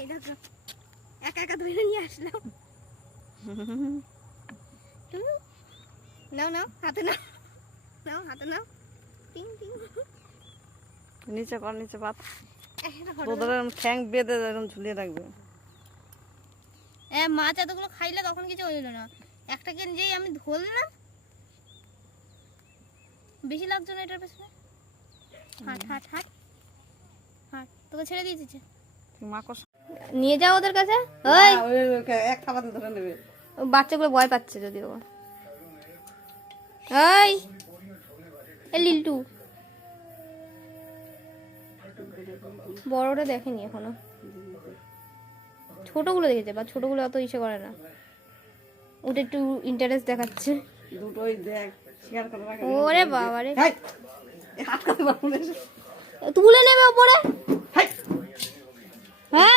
এই দেখো একা একা ধরে নিয়ে আসলাম। নাও নাও হাতে নাও, নাও হাতে নাও। টিং টিং নিচে কর, নিচে পাত। তোদের ঠ্যাং বেঁধে এরকম ঝুলিয়ে রাখবে। মাছ এতগুলো খাইলে তখন কিছু হইল না, একটাকে যেই আমি ধরলাম বেশি লাগছে না এটার পেছনে। হাট হাট হাট হাট, তোকে ছেড়ে দিয়েছে। মাকড় নিয়ে যাও ওদের কাছে। ওই এক খাবারে ধরে নেবে। বাচ্চাগুলো ভয় পাচ্ছে যদিও। ওই এ লিল্টু বড়টা দেখেনি এখনো, ছোটগুলো দেখেছে, বা ছোটগুলো অত ইসে করে না, ওটা একটু ইন্টারেস্ট দেখাচ্ছে। দুটোই দেখ শেয়ার করে রাখে। ওরে বাবা রে, হাত কাটতে পারবো না। তুলে নেবে ওপরে। হ্যাঁ